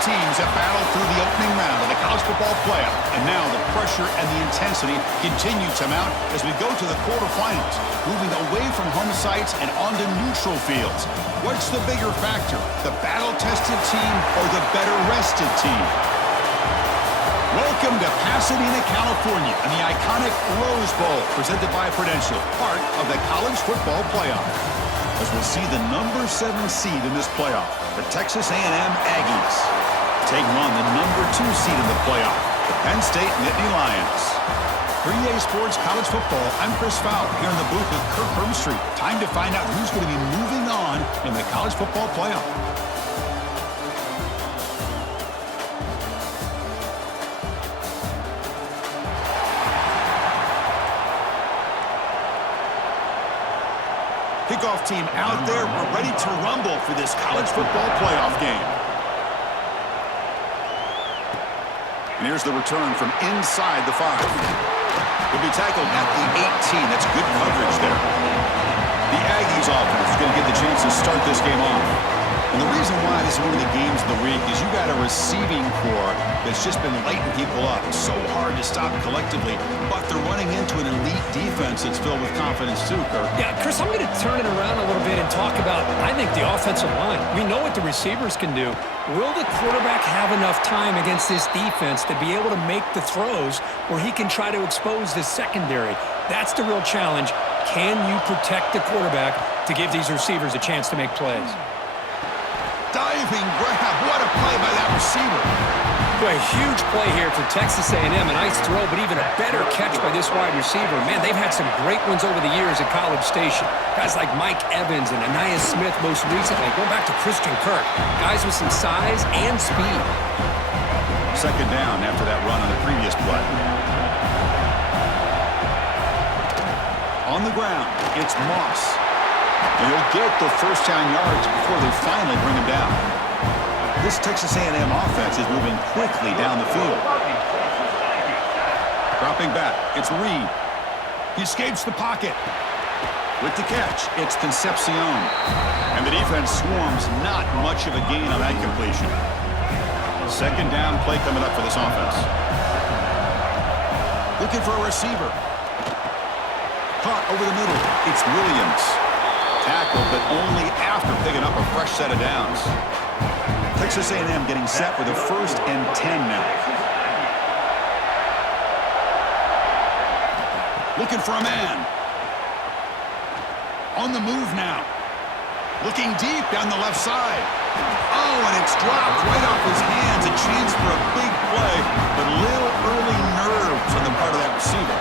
teams have battled through the opening round of the college football playoff, and now the pressure and the intensity continue to mount as we go to the quarterfinals, moving away from home sites and onto neutral fields. What's the bigger factor, the battle-tested team or the better-rested team? Welcome to Pasadena, California, and the iconic Rose Bowl, presented by Prudential, part of the college football playoff. As we'll see the number 7 seed in this playoff, the Texas A&M Aggies, taking on the number 2 seed in the playoff, the Penn State Nittany Lions. For EA Sports College Football, I'm Chris Fowler here in the booth with Kirk Hermstreet. Time to find out who's going to be moving on in the college football playoff. Kickoff team out there. We're ready to rumble for this college football playoff game. And here's the return from inside the 5. He'll be tackled at the 18. That's good coverage there. The Aggies offense is going to get the chance to start this game off. And the reason why this is one of the games of the week is you got a receiving core that's just been lighting people up. It's so hard to stop collectively, but they're running into an elite defense that's filled with confidence too, Kirk. Yeah, Chris, I'm going to turn it around a little bit and talk about, I think, the offensive line. We know what the receivers can do. Will the quarterback have enough time against this defense to be able to make the throws where he can try to expose the secondary? That's the real challenge. Can you protect the quarterback to give these receivers a chance to make plays? Diving grab. What a play by that receiver. A huge play here for Texas A&M. A nice throw, but even a better catch by this wide receiver. Man, they've had some great ones over the years at College Station. Guys like Mike Evans and Anais Smith most recently. Going back to Christian Kirk. Guys with some size and speed. Second down after that run on the previous play. On the ground, it's Moss. And he'll get the first down yards before they finally bring him down. This Texas A&M offense is moving quickly down the field. Dropping back, it's Reed. He escapes the pocket. With the catch, it's Concepcion. And the defense swarms, not much of a gain on that completion. Second down play coming up for this offense. Looking for a receiver. Caught over the middle, it's Williams. Tackle, but only after picking up a fresh set of downs. Texas A&M getting set for the 1st and 10 now. Looking for a man. On the move now. Looking deep down the left side. Oh, and it's dropped right off his hands. A chance for a big play, but little early nerves on the part of that receiver.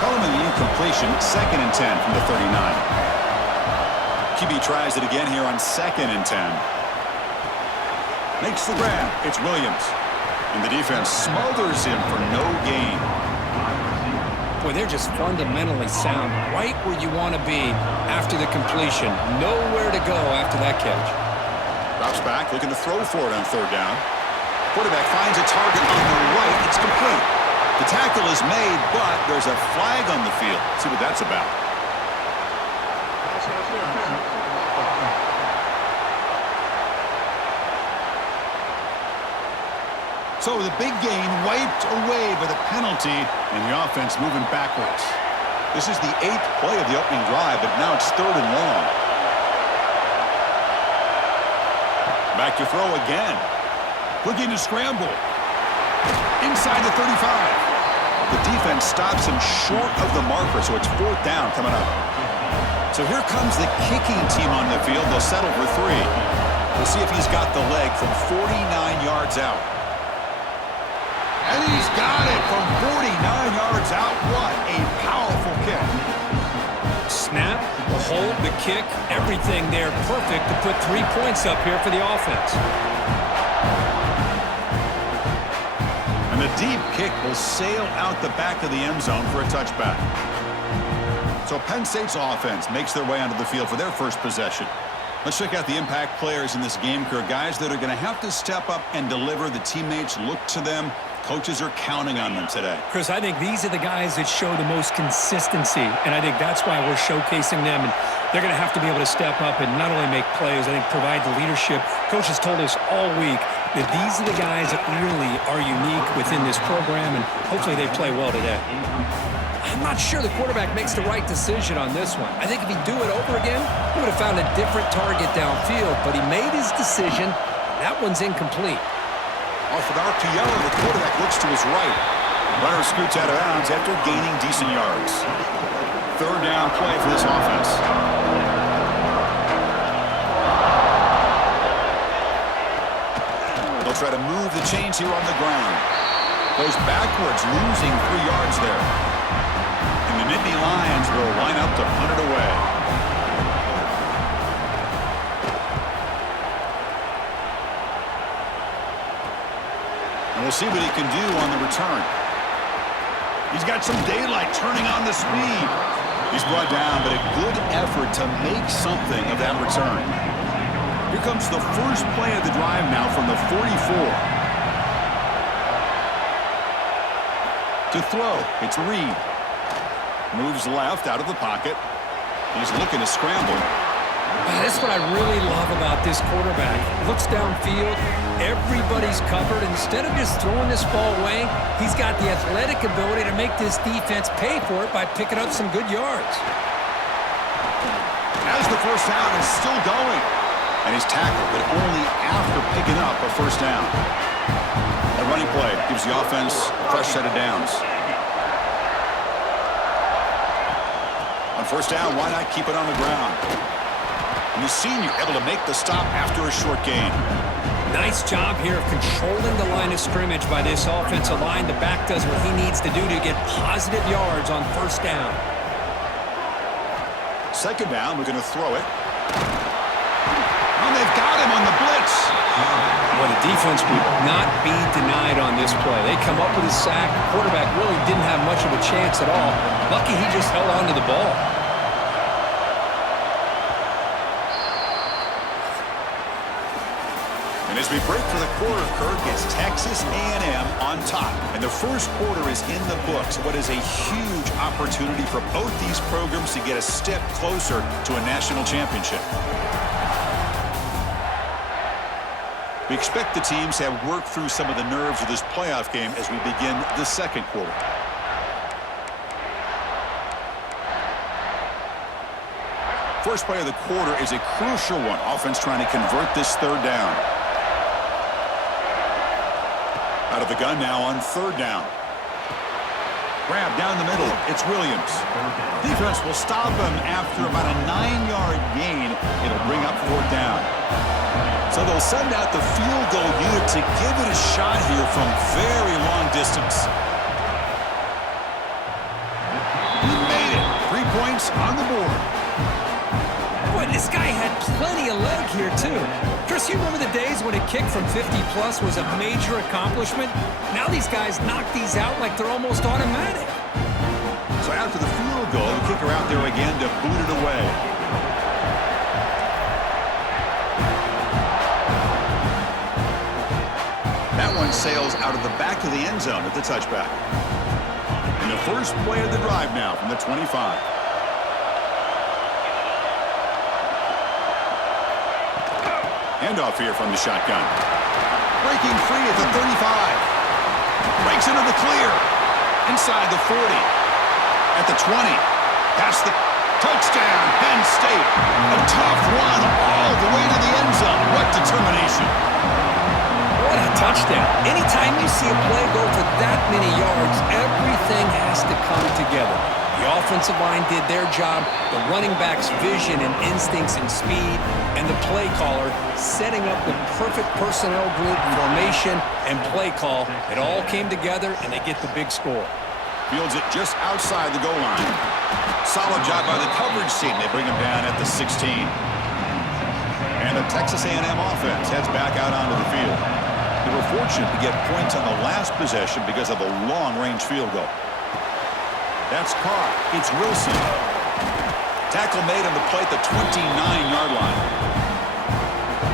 Call him an incompletion. 2nd and 10 from the 39. QB tries it again here on 2nd and 10. Makes the grab. It's Williams. And the defense smothers him for no gain. Boy, they're just fundamentally sound right where you want to be after the completion. Nowhere to go after that catch. Drops back, looking to throw for it on 3rd down. Quarterback finds a target on the right. It's complete. The tackle is made, but there's a flag on the field. Let's see what that's about. So the big gain wiped away by the penalty, and the offense moving backwards. This is the 8th play of the opening drive, but now it's 3rd and long. Back to throw again. Looking to scramble. Inside the 35. The defense stops him short of the marker, so it's 4th down coming up. So here comes the kicking team on the field. They'll settle for 3. We'll see if he's got the leg from 49 yards out. And he's got it from 49 yards out. What a powerful kick. Snap, the hold, the kick, everything there perfect to put 3 points up here for the offense. And the deep kick will sail out the back of the end zone for a touchback. So Penn State's offense makes their way onto the field for their first possession. Let's check out the impact players in this game, Kirk. Guys that are going to have to step up and deliver. The teammates look to them Coaches are counting on them today. Chris, I think these are the guys that show the most consistency, and I think that's why we're showcasing them. And they're going to have to be able to step up and not only make plays, I think provide the leadership. Coach has told us all week that these are the guys that really are unique within this program, and hopefully they play well today. I'm not sure the quarterback makes the right decision on this one. I think if he'd do it over again, he would have found a different target downfield, but he made his decision. That one's incomplete. Off an arc to yellow, the quarterback looks to his right. Runner scoots out of bounds after gaining decent yards. Third down play for this offense. They'll try to move the chains here on the ground. Goes backwards, losing 3 yards there. And the Nittany Lions will line up to punt it away. And we'll see what he can do on the return. He's got some daylight turning on the speed. He's brought down, but a good effort to make something of that return. Here comes the first play of the drive now from the 44. To throw, it's Reed. Moves left out of the pocket. He's looking to scramble. That's what I really love about this quarterback. Looks downfield, everybody's covered. Instead of just throwing this ball away, he's got the athletic ability to make this defense pay for it by picking up some good yards. As the first down is still going. And he's tackled, but only after picking up a first down. A running play gives the offense a fresh set of downs. On first down, why not keep it on the ground? And the senior able to make the stop after a short gain. Nice job here of controlling the line of scrimmage by this offensive line. The back does what he needs to do to get positive yards on first down. Second down, we're going to throw it. And they've got him on the blitz. Well, the defense would not be denied on this play. They come up with a sack. The quarterback really didn't have much of a chance at all. Lucky he just held on to the ball. And as we break for the quarter, Kirk, it's Texas A&M on top. And the first quarter is in the books. What is a huge opportunity for both these programs to get a step closer to a national championship. We expect the teams to have worked through some of the nerves of this playoff game as we begin the second quarter. First play of the quarter is a crucial one. Offense trying to convert this third down. Out of the gun now on third down. Grab down the middle. It's Williams. Defense will stop him after about a 9-yard gain. It'll bring up fourth down. So they'll send out the field goal unit to give it a shot here from very long distance. He made it. 3 points on the board. Boy, this guy had plenty of leg here, too. Chris, you remember the days when a kick from 50-plus was a major accomplishment? Now these guys knock these out like they're almost automatic. So after the field goal, the kicker out there again to boot it away. That one sails out of the back of the end zone at the touchback. And the first play of the drive now from the 25. Handoff here from the shotgun. Breaking free at the 35. Breaks into the clear. Inside the 40. At the 20. Past the touchdown, Penn State. A tough one all the way to the end zone. What determination. What a touchdown. Anytime you see a play go for that many yards, everything has to come together. The offensive line did their job, the running back's vision and instincts and speed, and the play caller setting up the perfect personnel group, formation, and play call. It all came together, and they get the big score. Fields it just outside the goal line. Solid job by the coverage team. They bring him down at the 16. And the Texas A&M offense heads back out onto the field. They were fortunate to get points on the last possession because of a long-range field goal. That's caught. It's Wilson. Tackle made on the play at the 29-yard line.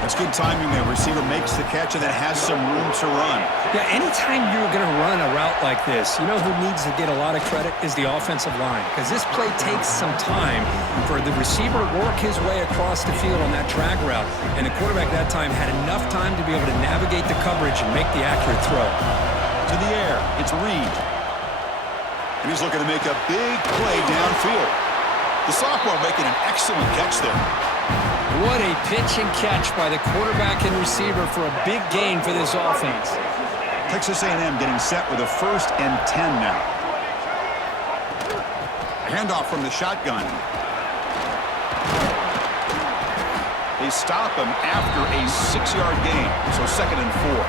That's good timing there. Receiver makes the catch and then has some room to run. Yeah, anytime you're going to run a route like this, you know who needs to get a lot of credit is the offensive line, because this play takes some time for the receiver to work his way across the field on that drag route, and the quarterback that time had enough time to be able to navigate the coverage and make the accurate throw. To the air, it's Reed. And he's looking to make a big play downfield. The sophomore making an excellent catch there. What a pitch and catch by the quarterback and receiver for a big gain for this offense. Texas A&M getting set with a 1st and 10 now. Handoff from the shotgun. They stop him after a 6-yard gain, so 2nd and 4.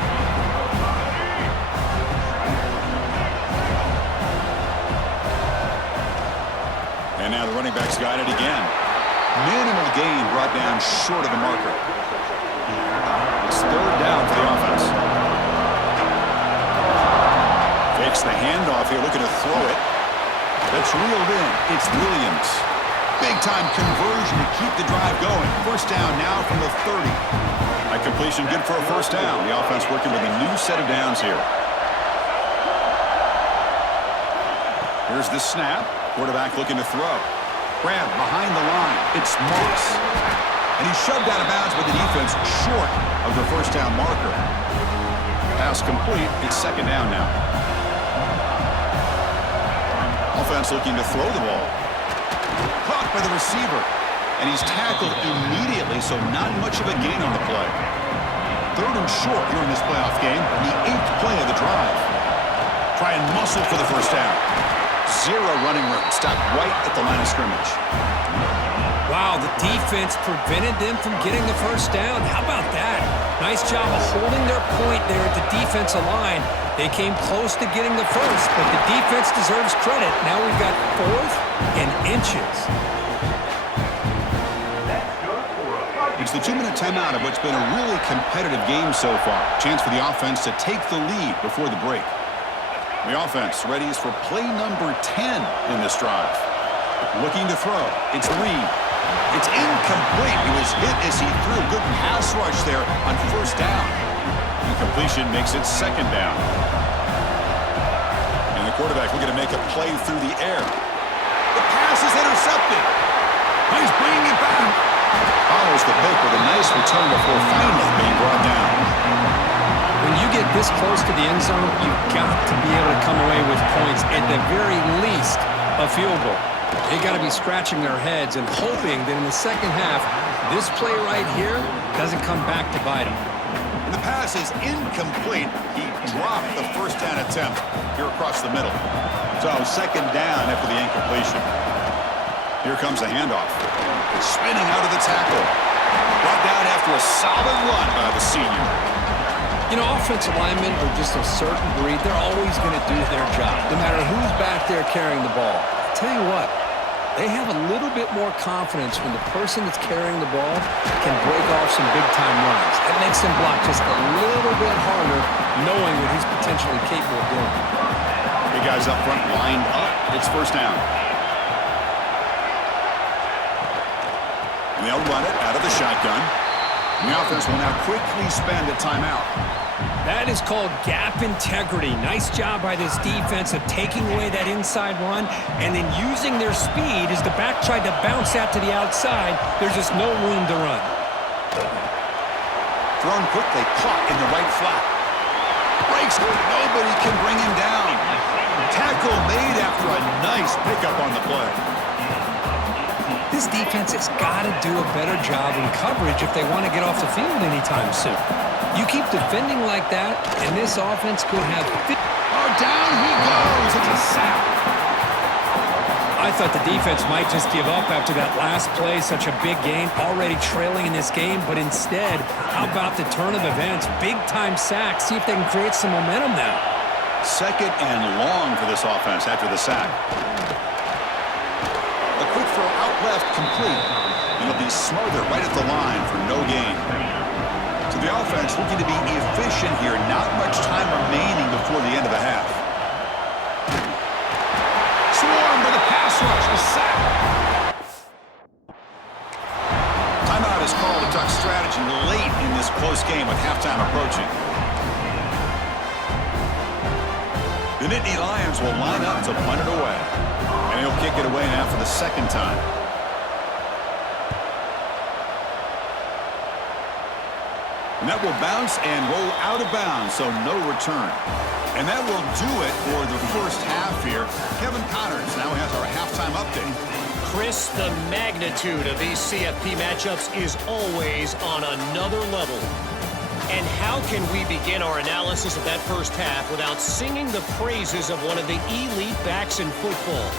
And now the running back's got it again. Minimal gain brought down short of the marker. It's 3rd down for the offense. Fakes the handoff here, looking to throw it. That's reeled in. It's Williams. Big-time conversion to keep the drive going. 1st down now from the 30. That completion good for a 1st down. The offense working with a new set of downs here. Here's the snap. Quarterback looking to throw. Grab behind the line. It's Moss. And he's shoved out of bounds with the defense short of the 1st down marker. Pass complete. It's 2nd down now. Offense looking to throw the ball. Caught by the receiver. And he's tackled immediately, so not much of a gain on the play. 3rd and short here in this playoff game. The 8th play of the drive. Try and muscle for the 1st down. 0 running room. Stopped right at the line of scrimmage. Wow, the defense prevented them from getting the 1st down. How about that? Nice job of holding their point there at the defensive line. They came close to getting the 1st, but the defense deserves credit. Now we've got 4th and inches. It's the 2-minute timeout of what's been a really competitive game so far. Chance for the offense to take the lead before the break. The offense ready for play number 10 in this drive. Looking to throw. It's Reed. It's incomplete. He was hit as he threw. Good pass rush there on 1st down. Incompletion makes it 2nd down. And the quarterback looking to make a play through the air. The pass is intercepted. He's bringing it back. Follows the pick with a nice return before finally being brought down. When you get this close to the end zone, you've got to be able to come away with points, at the very least, a field goal. They got to be scratching their heads and hoping that in the 2nd half, this play right here doesn't come back to bite them. And the pass is incomplete. He dropped the 1st down attempt here across the middle. So 2nd down after the incompletion. Here comes the handoff. Spinning out of the tackle. Brought down after a solid run by the senior. You know, offensive linemen are just a certain breed. They're always going to do their job, no matter who's back there carrying the ball. I'll tell you what, they have a little bit more confidence when the person that's carrying the ball can break off some big-time runs. That makes them block just a little bit harder, knowing what he's potentially capable of doing. Big guys up front lined up. It's 1st down. And they'll run it out of the shotgun. And the offense will now quickly spend a timeout. That is called gap integrity. Nice job by this defense of taking away that inside run and then using their speed as the back tried to bounce out to the outside. There's just no room to run. Thrown quickly, caught in the right flat. Breaks, nobody can bring him down. Tackle made after a nice pickup on the play. This defense has got to do a better job in coverage if they want to get off the field anytime soon. You keep defending like that, and this offense could have... Oh, down he goes. It's a sack. I thought the defense might just give up after that last play, such a big gain, already trailing in this game, but instead, how about the turn of events? Big-time sack. See if they can create some momentum now. 2nd and long for this offense after the sack. A quick throw out left, complete. It'll be Smothered right at the line for no gain. So the offense looking to be efficient here. Not much time remaining before the end of the half. Swarmed by the pass rush, a sack. Timeout is called to talk strategy late in close game with halftime approaching. The Nittany Lions will line up to punt it away. And he'll kick it away now for the second time. And that will bounce and roll out of bounds, so no return. And that will do it for the first half here. Kevin Connors now has our halftime update. Chris, the magnitude of these CFP matchups is always on another level. And how can we begin our analysis of that first half without singing the praises of one of the elite backs in football?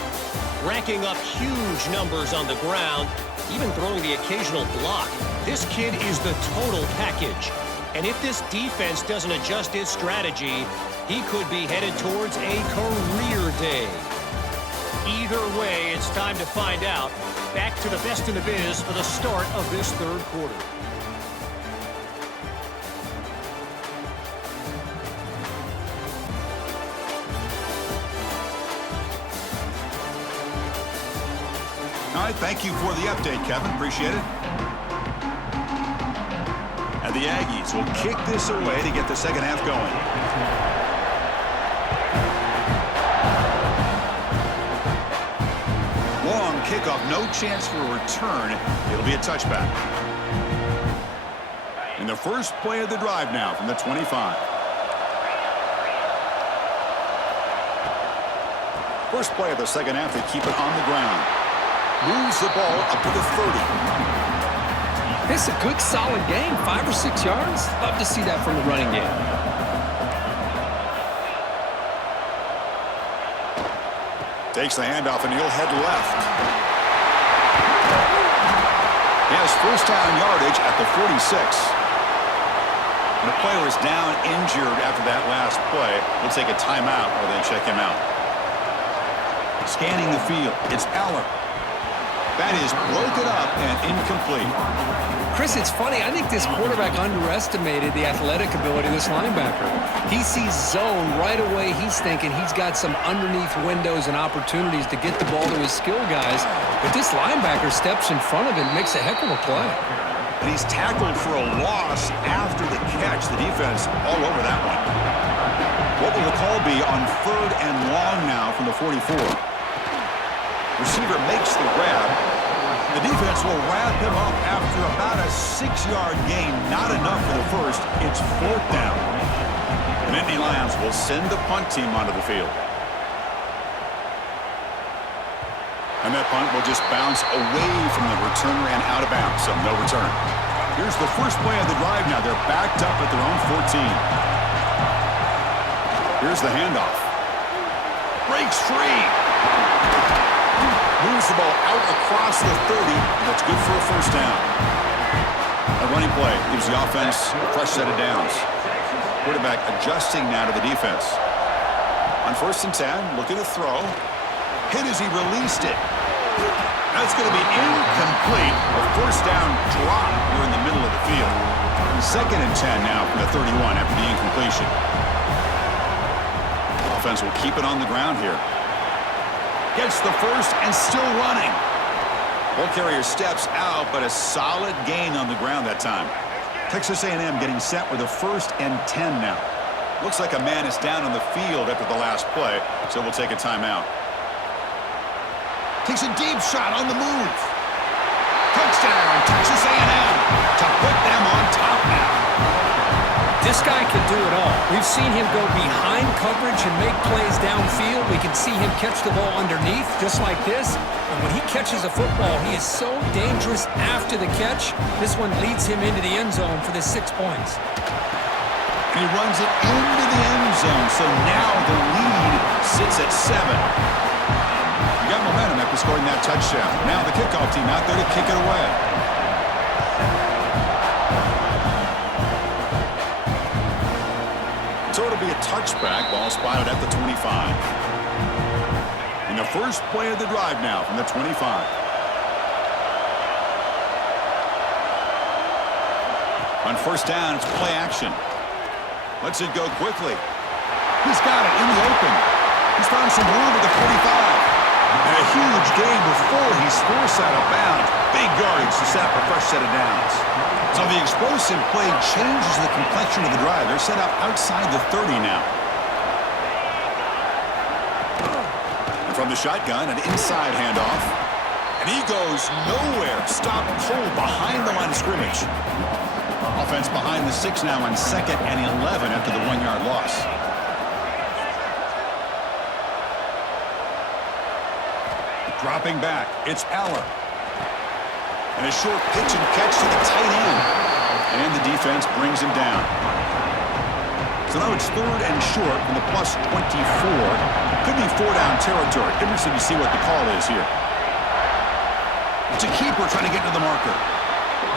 Racking up huge numbers on the ground, even throwing the occasional block. This kid is the total package. And if this defense doesn't adjust its strategy, he could be headed towards a career day. Either way, it's time to find out. Back to the best in the biz for the start of this third quarter. All right, thank you for the update, Kevin. Appreciate it. And the Aggies will kick this away to get the second half going. Long kickoff, no chance for a return. It'll be a touchback. And the first play of the drive now from the 25. First play of the second half, they keep it on the ground. Moves the ball up to the 30. It's a good, solid game. 5 or 6 yards. Love to see that from the running game. Takes the handoff, and he'll head left. He has first down yardage at the 46. And the player is down injured after that last play. We'll take a timeout while they check him out. Scanning the field, it's Aller. That is broken up and incomplete. Chris, it's funny. I think this quarterback underestimated the athletic ability of this linebacker. He sees zone right away. He's thinking he's got some underneath windows and opportunities to get the ball to his skill guys. But this linebacker steps in front of him and makes a heck of a play. And he's tackled for a loss after the catch. The defense all over that one. What will the call be on 3rd and long now from the 44? Receiver makes the grab. The defense will wrap him up after about a 6-yard gain. Not enough for the first. It's 4th down. The Nittany Lions will send the punt team onto the field. And that punt will just bounce away from the returner and out of bounds, so no return. Here's the first play of the drive now. They're backed up at their own 14. Here's the handoff. Breaks free. Moves the ball out across the 30. That's good for a first down. A running play gives the offense a fresh set of downs. Quarterback adjusting now to the defense. On 1st and 10, looking to throw. Hit as he released it. That's going to be incomplete. A first down drop here in the middle of the field. 2nd and 10 now from the 31 after the incompletion. Offense will keep it on the ground here. Gets the first and still running. Ball carrier steps out, but a solid gain on the ground that time. Texas A&M getting set with a 1st and 10 now. Looks like a man is down on the field after the last play, so we'll take a timeout. Takes a deep shot on the move. Touchdown, Texas A&M to put them on top now. This guy can do it all. We've seen him go behind coverage and make plays downfield. We can see him catch the ball underneath, just like this. And when he catches a football, he is so dangerous after the catch. This one leads him into the end zone for the 6 points. And he runs it into the end zone, so now the lead sits at 7. You got momentum after scoring that touchdown. Now the kickoff team out there to kick it away. So it'll be a touchback. Ball spotted at the 25. And the first play of the drive now from the 25. On 1st down, it's play action. Lets it go quickly. He's got it in the open. He's found some room at the 45. And a huge gain before he's forced out of bounds. Big yardage to set up a fresh set of downs. So the explosive play changes the complexion of the drive. They're set up outside the 30 now. And from the shotgun, an inside handoff. And he goes nowhere. Stopped cold behind the line of scrimmage. Offense behind the 6 now on 2nd and 11 after the 1-yard loss. Dropping back, it's Aller. And a short pitch and catch to the tight end. And the defense brings him down. So now it's 3rd and short from the plus 24. Could be 4-down territory. Interesting to see what the call is here. It's a keeper trying to get to the marker.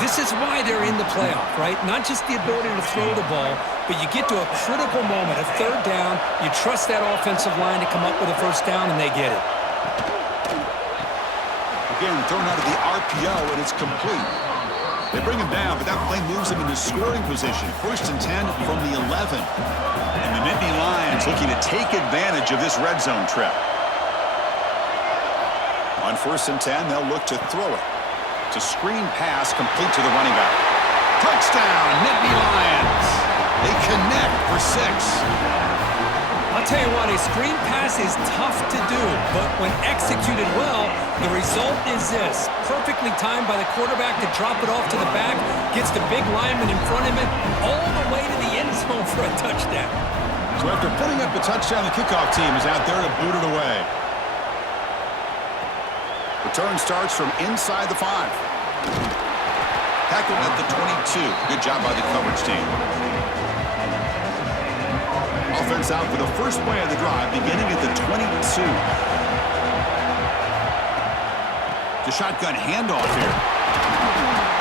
This is why they're in the playoff, right? Not just the ability to throw the ball, but you get to a critical moment, a 3rd down. You trust that offensive line to come up with a 1st down, and they get it. Again, thrown out of the RPO, and it's complete. They bring him down, but that play moves him into scoring position. 1st and 10 from the 11. And the Nittany Lions looking to take advantage of this red zone trip. On 1st and 10, they'll look to throw it. It's a screen pass complete to the running back. Touchdown, Nittany Lions. They connect for 6. I'll tell you what, a screen pass is tough to do, but when executed well, the result is this. Perfectly timed by the quarterback to drop it off to the back, gets the big lineman in front of him, all the way to the end zone for a touchdown. So after putting up the touchdown, the kickoff team is out there to boot it away. Return starts from inside the 5. Tackled at the 22. Good job by the coverage team. Offense out for the first play of the drive, beginning at the 22. The shotgun handoff here.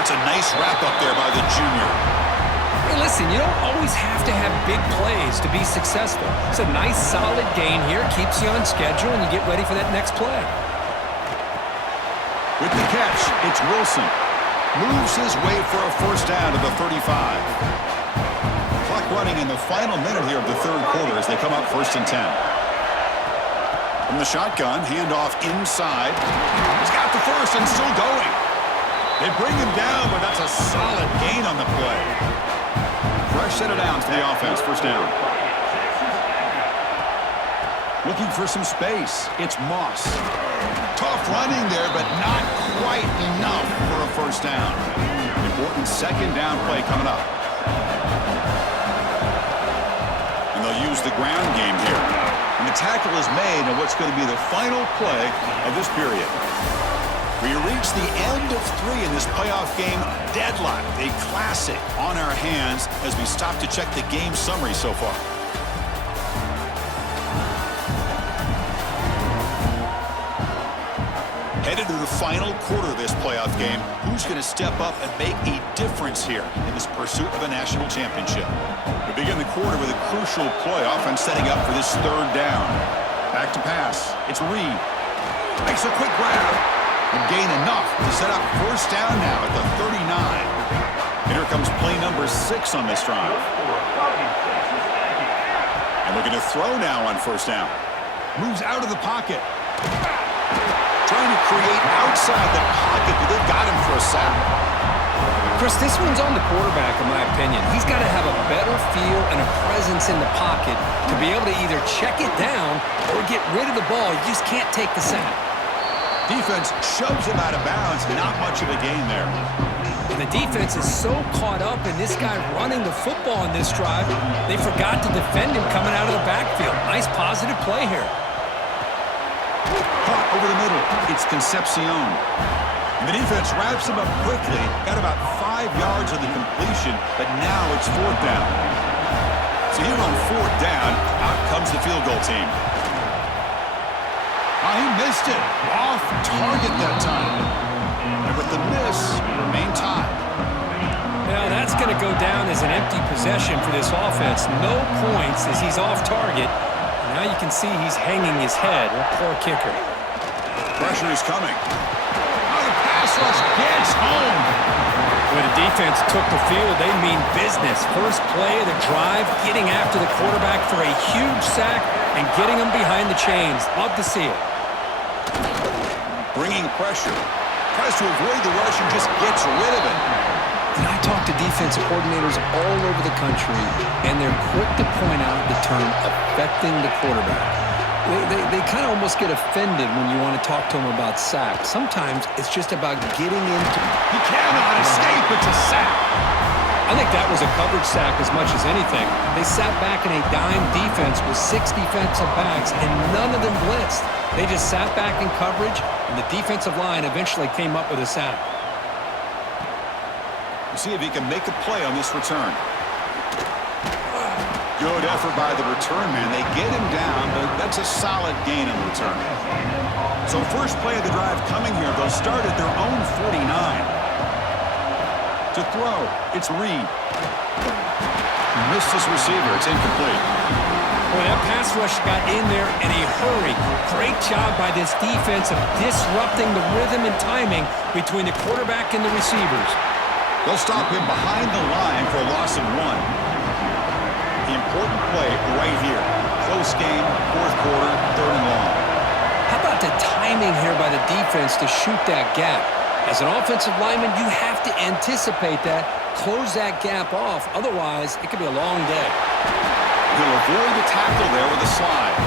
That's a nice wrap-up there by the junior. Hey, listen, you don't always have to have big plays to be successful. It's a nice, solid gain here. Keeps you on schedule, and you get ready for that next play. With the catch, it's Wilson. Moves his way for a 1st down to the 35. Clock running in the final minute here of the 3rd quarter as they come up 1st and 10. From the shotgun, handoff inside. He's got the 1st and still going. They bring him down, but that's a solid gain on the play. Fresh set of downs for the offense, 1st down. Looking for some space. It's Moss. Tough running there, but not quite enough for a 1st down. Important 2nd down play coming up. And they'll use the ground game here. And the tackle is made on what's going to be the final play of this period. We reach the end of 3 in this playoff game. Deadlocked, a classic on our hands as we stop to check the game summary so far. Headed to the final quarter of this playoff game. Who's going to step up and make a difference here in this pursuit of a national championship? We begin the quarter with a crucial play, offense setting up for this 3rd down. Back to pass. It's Reed. Makes a quick grab. And gain enough to set up 1st down now at the 39. And here comes play number 6 on this drive. And looking to throw now on 1st down. Moves out of the pocket. Trying to create outside the pocket, but they've got him for a sack. Chris, this one's on the quarterback, in my opinion. He's got to have a better feel and a presence in the pocket to be able to either check it down or get rid of the ball. You just can't take the sack. Defense shoves him out of bounds. Not much of a gain there. And the defense is so caught up in this guy running the football in this drive, they forgot to defend him coming out of the backfield. Nice positive play here. Caught over the middle. It's Concepcion. And the defense wraps him up quickly. Got about 5 yards on the completion, but now it's 4th down. So here on 4th down, out comes the field goal team. Oh, he missed it. Off target that time. And with the miss, remain tied. Now that's going to go down as an empty possession for this offense. No points as he's off target. Now you can see he's hanging his head. What poor kicker. Pressure is coming. Oh, the pass rush gets home. When the defense took the field, they mean business. First play of the drive, getting after the quarterback for a huge sack and getting him behind the chains. Love to see it. bringing pressure. Tries to avoid the rush and just gets rid of it. And I talk to defensive coordinators all over the country, and they're quick to point out the term affecting the quarterback. They kind of almost get offended when you want to talk to them about sacks. Sometimes it's just about getting into... He cannot escape. It's a sack. I think that was a coverage sack as much as anything. They sat back in a dime defense with 6 defensive backs, and none of them blitzed. They just sat back in coverage, and the defensive line eventually came up with a sack. We'll see if he can make a play on this return. Good effort by the return man. They get him down, but that's a solid gain on the return. So first play of the drive coming here. They'll start at their own 49. To throw, it's Reed. Missed his receiver. It's incomplete. Boy, that pass rush got in there in a hurry. Great job by this defense of disrupting the rhythm and timing between the quarterback and the receivers. They'll stop him behind the line for a loss of 1. The important play right here. Close game, fourth quarter, third and long. How about the timing here by the defense to shoot that gap? As an offensive lineman, you have to anticipate that, close that gap off. Otherwise, it could be a long day. He'll avoid the tackle there with a slide.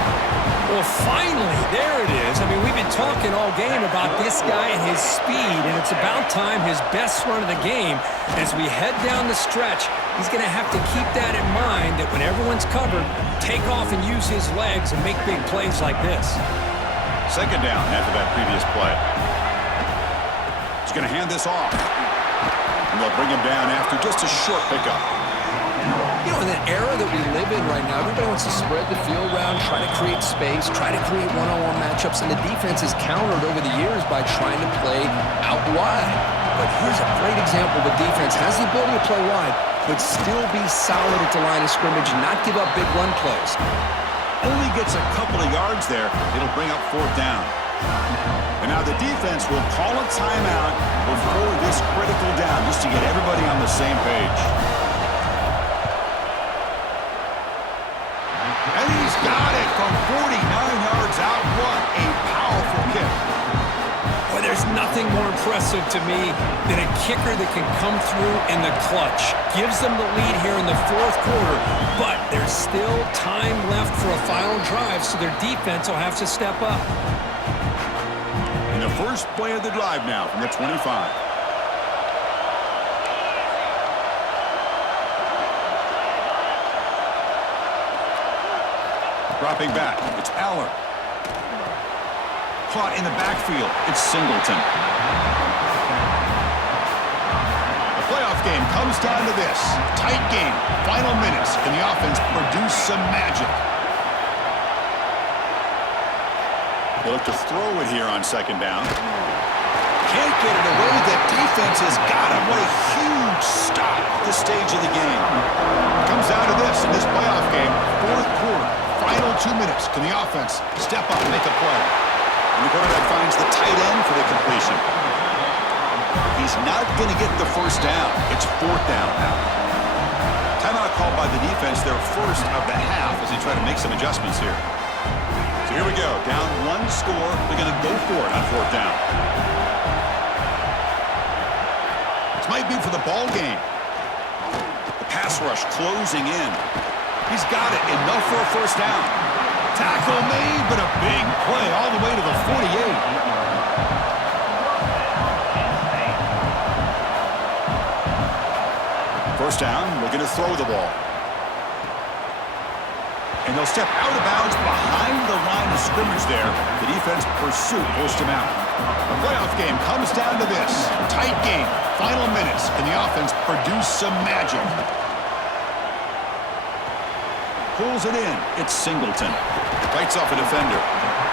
Well, finally, there it is. I mean, we've been talking all game about this guy and his speed, and it's about time his best run of the game. As we head down the stretch, he's going to have to keep that in mind, that when everyone's covered, take off and use his legs and make big plays like this. Second down after that previous play. He's going to hand this off. And they'll bring him down after just a short pickup. You know, in that era that we live in right now, everybody wants to spread the field around, try to create space, try to create one-on-one matchups, and the defense has countered over the years by trying to play out wide. But here's a great example of a defense has the ability to play wide, but still be solid at the line of scrimmage and not give up big run plays. Only gets a couple of yards there. It'll bring up fourth down. And now the defense will call a timeout before this critical down, just to get everybody on the same page. And he's got it from 49 yards out. What a powerful kick. Boy, there's nothing more impressive to me than a kicker that can come through in the clutch. Gives them the lead here in the fourth quarter, but there's still time left for a final drive, so their defense will have to step up. And the first play of the drive now from the 25. Dropping back, it's Aller. Caught in the backfield, it's Singleton. The playoff game comes down to this. Tight game, final minutes. Can the offense produce some magic? They look to throw it here on second down. Can't get it away. The defense has got him. What a huge stop at this stage of the game. Comes down to this in this playoff game, fourth quarter. Final 2 minutes. Can the offense step up and make a play? And the quarterback finds the tight end for the completion. He's not going to get the first down. It's fourth down now. Timeout called by the defense, their first of the half, as they try to make some adjustments here. So here we go. Down 1 score. They're going to go for it on fourth down. This might be for the ball game. The pass rush closing in. He's got it. Enough for a first down. Tackle made, but a big play all the way to the 48. First down, looking to throw the ball. And they'll step out of bounds behind the line of scrimmage there. The defense pursuit pushed him out. The playoff game comes down to this. Tight game, final minutes. Can the offense produce some magic? Pulls it in. It's Singleton. Fights off a defender.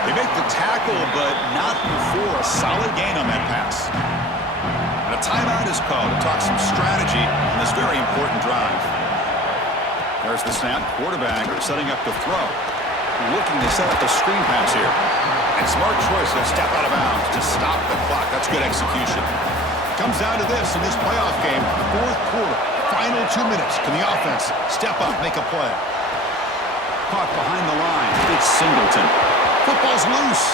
They make the tackle, but not before a solid gain on that pass. And a timeout is called to talk some strategy on this very important drive. There's the snap. Quarterback setting up to throw. Looking to set up a screen pass here. And smart choice. He'll step out of bounds to stop the clock. That's good execution. Comes down to this in this playoff game. Fourth quarter. Final 2 minutes. Can the offense step up, make a play? Caught behind the line. It's Singleton. Football's loose.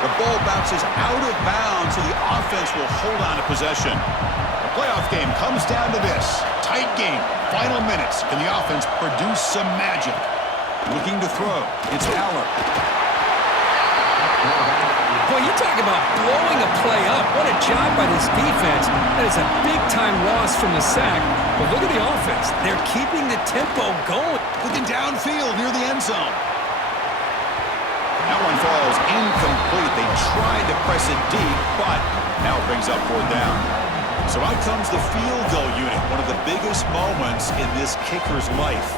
The ball bounces out of bounds, so the offense will hold on to possession. The playoff game comes down to this. Tight game. Final minutes. Can the offense produce some magic? Looking to throw. It's Aller. Boy, you talk about blowing a play up. What a job by this defense. That is a big-time loss from the sack. But look at the offense. They're keeping the tempo going. Looking downfield near the end zone. That one falls incomplete. They tried to press it deep, but now it brings up 4th down. So out comes the field goal unit, one of the biggest moments in this kicker's life.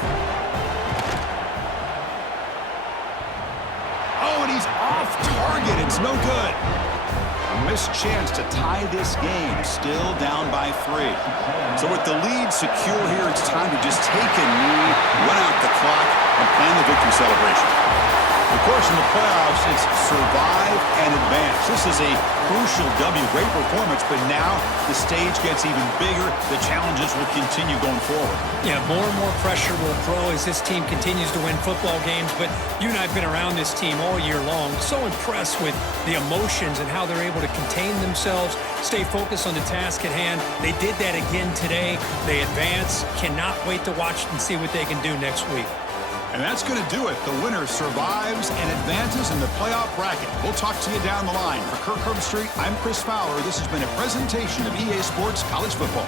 Oh, and he's off target. It's no good. A missed chance to tie this game, still down by 3. So with the lead secure here, it's time to just take a knee, run out the clock, and plan the victory celebration. Of course, in the playoffs, it's survive and advance. This is a crucial W. Great performance, but now the stage gets even bigger. The challenges will continue going forward. Yeah, more and more pressure will grow as this team continues to win football games. But you and I have been around this team all year long. So impressed with the emotions and how they're able to contain themselves, stay focused on the task at hand. They did that again today. They advance. Cannot wait to watch and see what they can do next week. And that's going to do it. The winner survives and advances in the playoff bracket. We'll talk to you down the line. For Kirk Herbstreit, I'm Chris Fowler. This has been a presentation of EA Sports College Football.